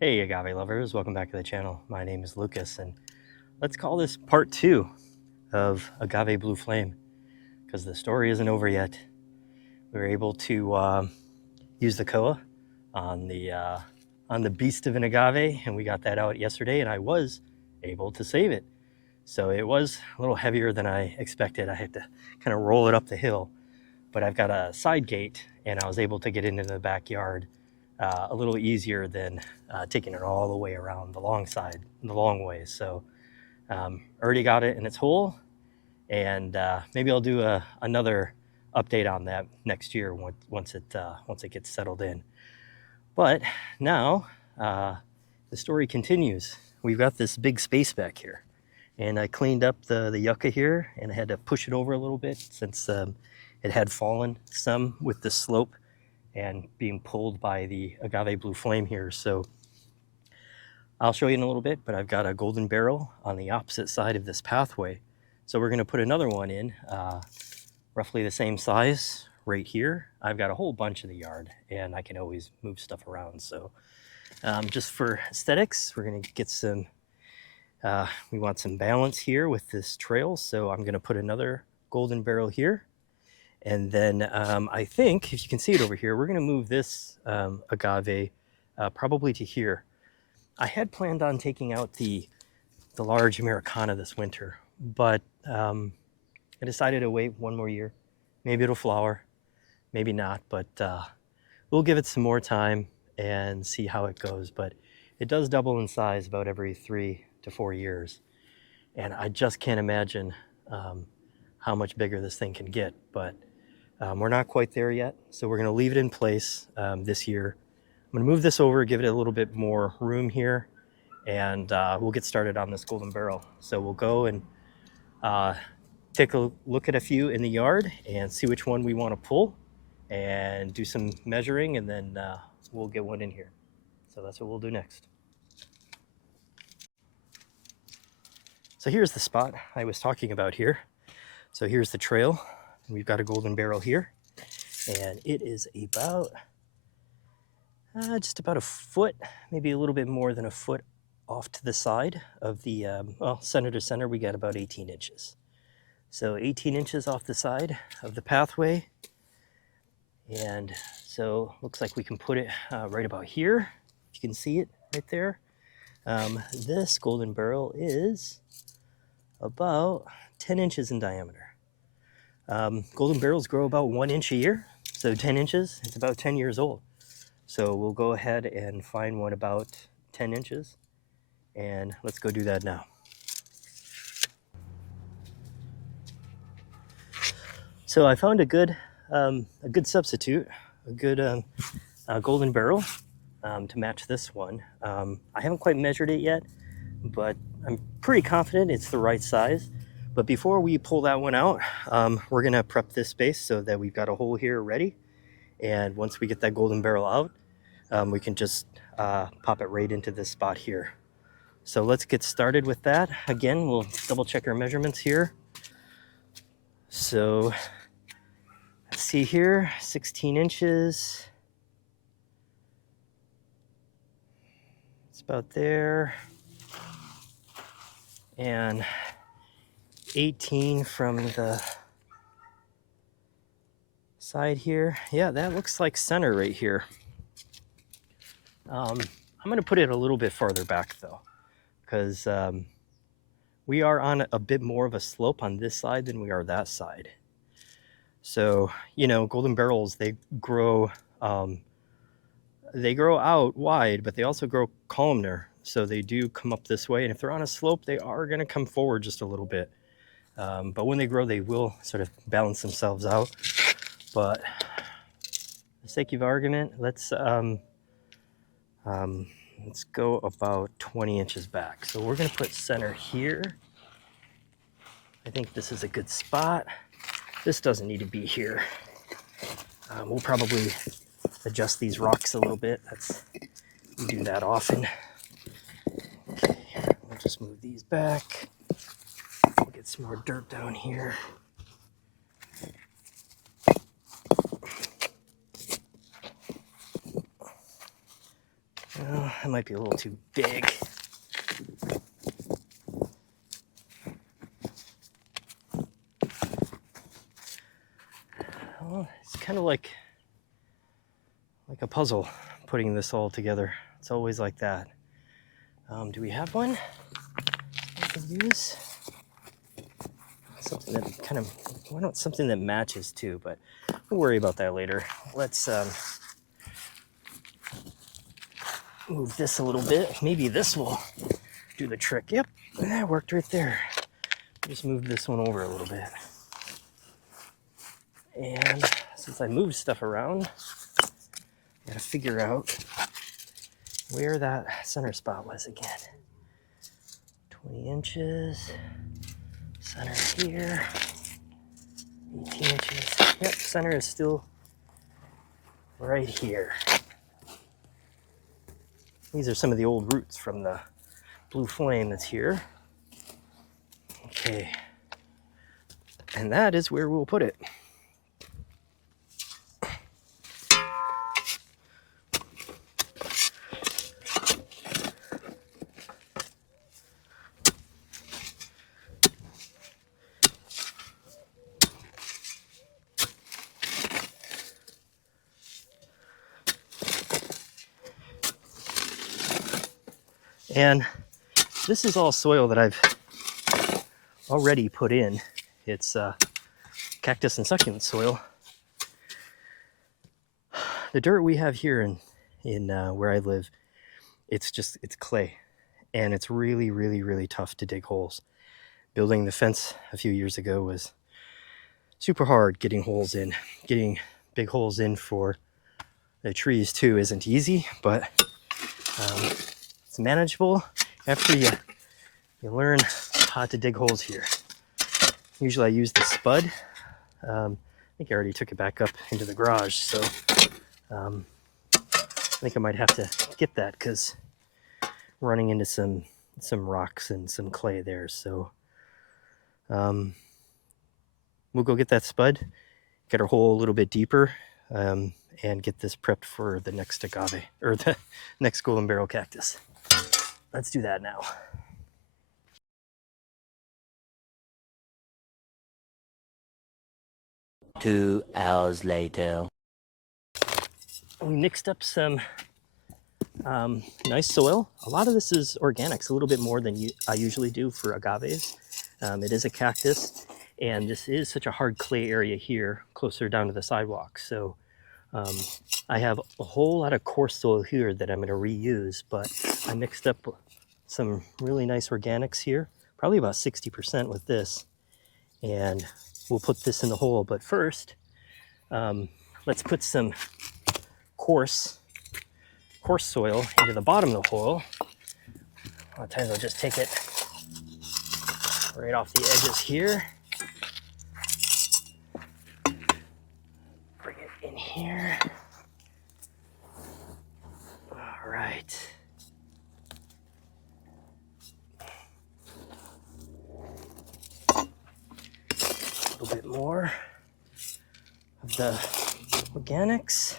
Hey agave lovers, welcome back to the channel. My name is Lucas and let's call this part 2 of Agave Blue Flame because the story isn't over yet. We were able to use the koa on the beast of an agave, and we got that out yesterday and I was able to save it. So it was a little heavier than I expected. I had to kind of roll it up the hill, but I've got a side gate and I was able to get into the backyard a little easier than taking it all the way around the long side, the long way. So already got it in its hole, and maybe I'll do another update on that next year once it gets settled in. But now the story continues. We've got this big space back here, and I cleaned up the yucca here, and I had to push it over a little bit since it had fallen some with the slope and being pulled by the Agave Blue Flame here. So I'll show you in a little bit, but I've got a golden barrel on the opposite side of this pathway. So we're gonna put another one in, roughly the same size right here. I've got a whole bunch in the yard and I can always move stuff around. So just for aesthetics, we're gonna get some, we want some balance here with this trail. So I'm gonna put another golden barrel here. And then I think, if you can see it over here, we're going to move this agave probably to here. I had planned on taking out the large Americana this winter, but I decided to wait one more year. Maybe it'll flower, maybe not, but we'll give it some more time and see how it goes. But it does double in size about every 3 to 4 years. And I just can't imagine how much bigger this thing can get, but we're not quite there yet, so we're going to leave it in place this year. I'm going to move this over, give it a little bit more room here, and we'll get started on this golden barrel. So we'll go and take a look at a few in the yard and see which one we want to pull and do some measuring, and then we'll get one in here. So that's what we'll do next. So here's the spot I was talking about here. So here's the trail. We've got a golden barrel here, and it is about just about a foot, maybe a little bit more than a foot off to the side of the, well, center to center, we got about 18 inches. So 18 inches off the side of the pathway. And so looks like we can put it right about here. You can see it right there. This golden barrel is about 10 inches in diameter. Golden barrels grow about 1 inch a year, so 10 inches, it's about 10 years old. So we'll go ahead and find one about 10 inches, and let's go do that now. So I found a good substitute, a good golden barrel to match this one. I haven't quite measured it yet, but I'm pretty confident it's the right size. But before we pull that one out, we're gonna prep this space so that we've got a hole here ready. And once we get that golden barrel out, we can just pop it right into this spot here. So let's get started with that. Again, we'll double check our measurements here. So let's see here, 16 inches. It's about there. And 18 from the side here. Yeah, that looks like center right here. I'm going to put it a little bit farther back though, because we are on a bit more of a slope on this side than we are that side. So, you know, golden barrels, they grow out wide, but they also grow columnar. So they do come up this way, and if they're on a slope, they are going to come forward just a little bit. But when they grow, they will sort of balance themselves out. But for the sake of argument, let's go about 20 inches back. So we're going to put center here. I think this is a good spot. This doesn't need to be here. We'll probably adjust these rocks a little bit. We do that often. Okay, we'll just move these back. We'll get some more dirt down here. Oh, that might be a little too big. Well, it's kind of like a puzzle putting this all together. It's always like that. Do we have one I can use? Something that kind of, why not something that matches too, but we'll worry about that later. Let's move this a little bit. Maybe this will do the trick. Yep, that worked right there. Just move this one over a little bit. And since I moved stuff around, I gotta figure out where that center spot was again. 20 inches, center here, 18 inches. Yep, center is still right here. These are some of the old roots from the blue flame that's here. Okay, and that is where we'll put it. And this is all soil that I've already put in. It's cactus and succulent soil. The dirt we have here in where I live, it's clay, and it's really tough to dig holes. Building the fence a few years ago was super hard. Getting holes in, getting big holes in for the trees too isn't easy, but it's manageable after you learn how to dig holes here. Usually I use the spud. I think I already took it back up into the garage, so I think I might have to get that because running into some rocks and some clay there. So we'll go get that spud, get our hole a little bit deeper, and get this prepped for the next agave, or the next Golden Barrel Cactus. Let's do that now. Two hours later. We mixed up some nice soil. A lot of this is organics, a little bit more than I usually do for agaves. It is a cactus, and this is such a hard clay area here, closer down to the sidewalk. So I have a whole lot of coarse soil here that I'm going to reuse, but I mixed up some really nice organics here, probably about 60% with this, and we'll put this in the hole. But first, let's put some coarse soil into the bottom of the hole. A lot of times I'll just take it right off the edges here. Bring it in here. All right. A little bit more of the organics.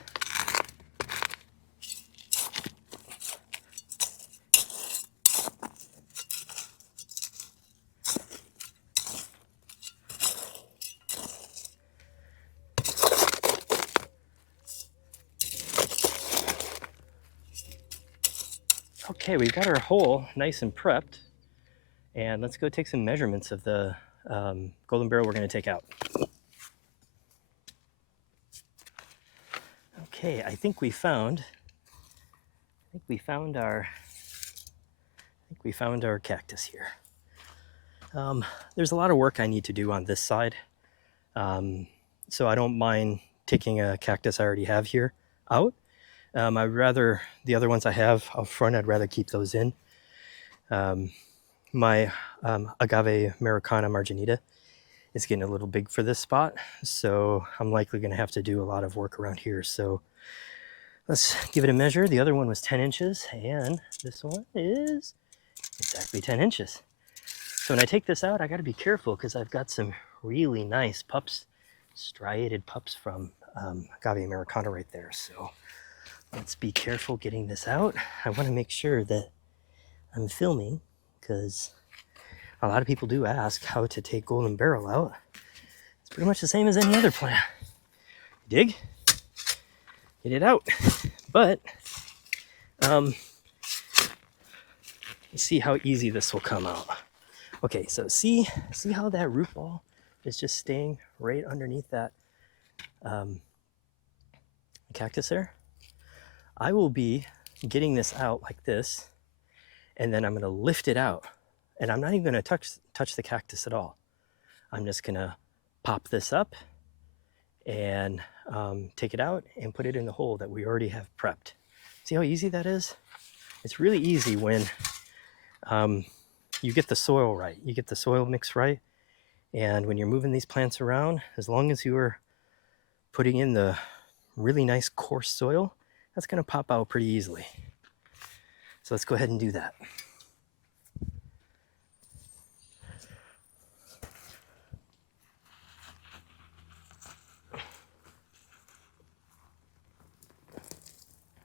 Okay, we've got our hole nice and prepped, and let's go take some measurements of the golden barrel we're going to take out. Okay, I think we found our cactus here. There's a lot of work I need to do on this side, so I don't mind taking a cactus I already have here out. I'd rather, the other ones I have up front, I'd rather keep those in. My Agave Americana Marginita is getting a little big for this spot, so I'm likely going to have to do a lot of work around here. So let's give it a measure. The other one was 10 inches, and this one is exactly 10 inches. So when I take this out, I got to be careful because I've got some really nice pups, striated pups from Agave Americana right there. So Let's be careful getting this out. I want to make sure that I'm filming because a lot of people do ask how to take golden barrel out. It's pretty much the same as any other plant. Dig, get it out. But let's see how easy this will come out. Okay, so see how that root ball is just staying right underneath that cactus there? I will be getting this out like this, and then I'm going to lift it out. And I'm not even going to touch the cactus at all. I'm just going to pop this up and take it out and put it in the hole that we already have prepped. See how easy that is? It's really easy when you get the soil right. You get the soil mix right. And when you're moving these plants around, as long as you are putting in the really nice coarse soil, that's going to pop out pretty easily. So let's go ahead and do that.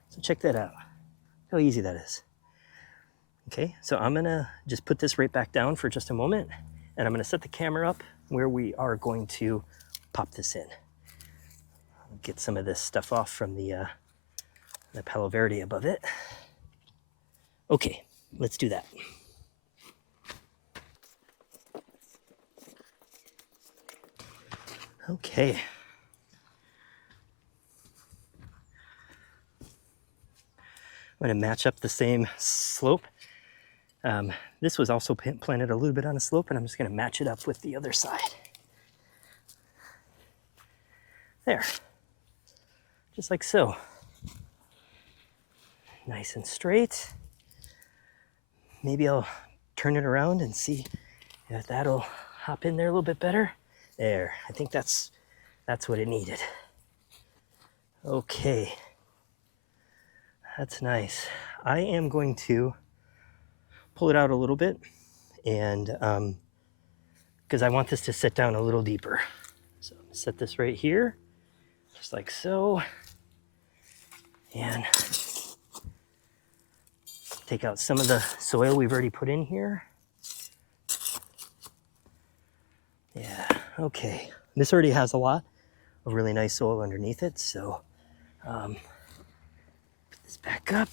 So check that out. How easy that is. Okay, so I'm gonna just put this right back down for just a moment, and I'm gonna set the camera up where we are going to pop this in. Get some of this stuff off from the Palo Verde above it. Okay, let's do that. Okay. I'm going to match up the same slope. This was also planted a little bit on a slope, and I'm just going to match it up with the other side. There. Just like so. Nice and straight. Maybe I'll turn it around and see if that'll hop in there a little bit better. There. I think that's what it needed. Okay. That's nice. I am going to pull it out a little bit, and because I want this to sit down a little deeper. So set this right here, just like so, and take out some of the soil we've already put in here. Yeah, okay. This already has a lot of really nice soil underneath it, so put this back up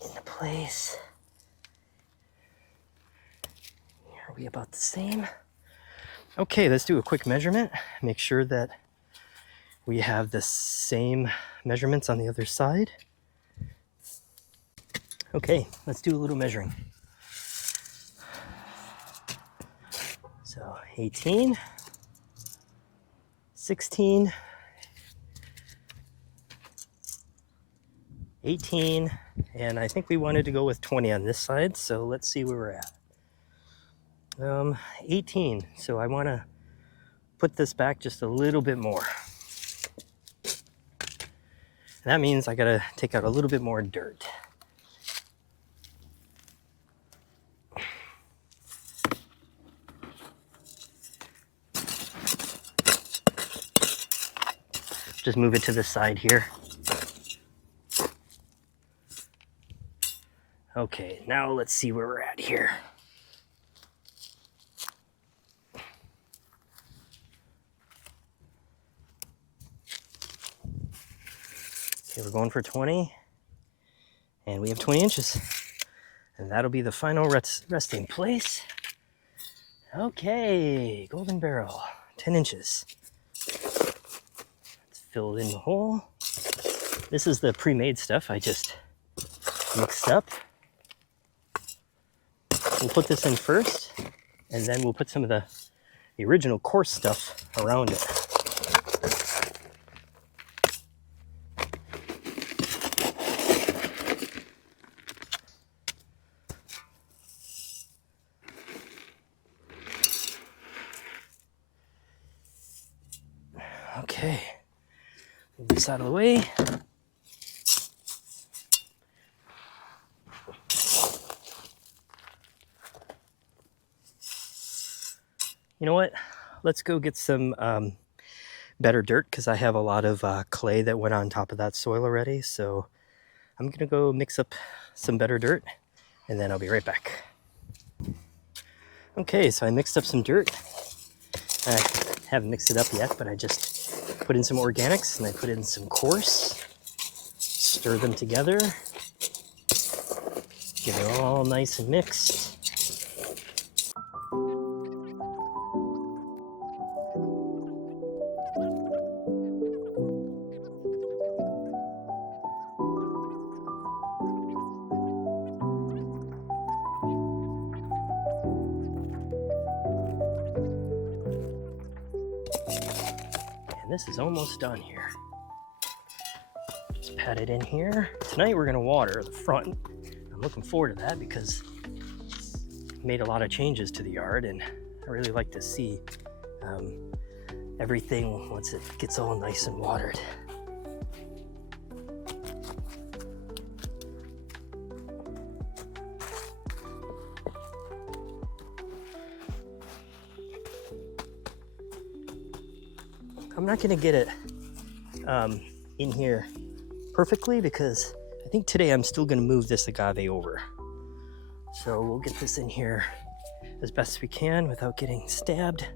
into place. Are we about the same? Okay, let's do a quick measurement. Make sure that we have the same measurements on the other side. Okay, let's do a little measuring. So 18, 16, 18, and I think we wanted to go with 20 on this side, so let's see where we're at. 18, so I want to put this back just a little bit more. That means I gotta take out a little bit more dirt. Just move it to the side here. Okay, now let's see where we're at here. Okay, we're going for 20, and we have 20 inches, and that'll be the final resting place. Okay, golden barrel, 10 inches. Let's fill it in the hole. This is the pre-made stuff I just mixed up. We'll put this in first, and then we'll put some of the original coarse stuff around it. Okay, move this out of the way. You know what? Let's go get some better dirt because I have a lot of clay that went on top of that soil already. So I'm gonna go mix up some better dirt and then I'll be right back. Okay, so I mixed up some dirt. I haven't mixed it up yet, but I just put in some organics and I put in some coarse. Stir them together. Get it all nice and mixed. And this is almost done here. Just pat it in here. Tonight we're gonna water the front. I'm looking forward to that because it's made a lot of changes to the yard and I really like to see everything once it gets all nice and watered. I'm not gonna get it in here perfectly because I think today I'm still gonna move this agave over. So we'll get this in here as best we can without getting stabbed.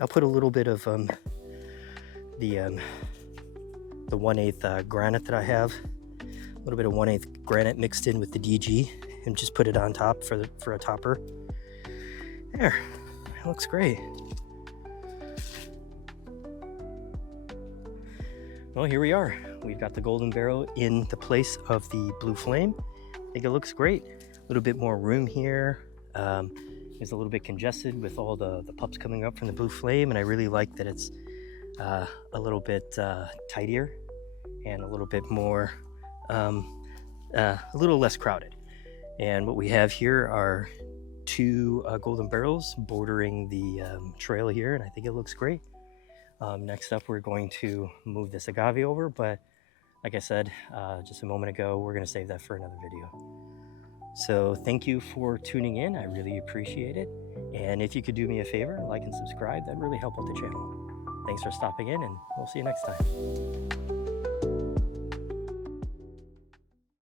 I'll put a little bit of the 1/8 granite that I have, a little bit of 1/8 granite mixed in with the DG, and just put it on top for a topper. There, it looks great. Well, here we are. We've got the Golden Barrel in the place of the Blue Flame. I think it looks great. A little bit more room here. It's a little bit congested with all the pups coming up from the Blue Flame, and I really like that it's a little bit tidier and a little bit more, a little less crowded. And what we have here are two Golden Barrels bordering the trail here, and I think it looks great. Next up, we're going to move this agave over, but like I said just a moment ago, we're going to save that for another video. So thank you for tuning in. I really appreciate it. And if you could do me a favor, like and subscribe, that'd really help out the channel. Thanks for stopping in, and we'll see you next time.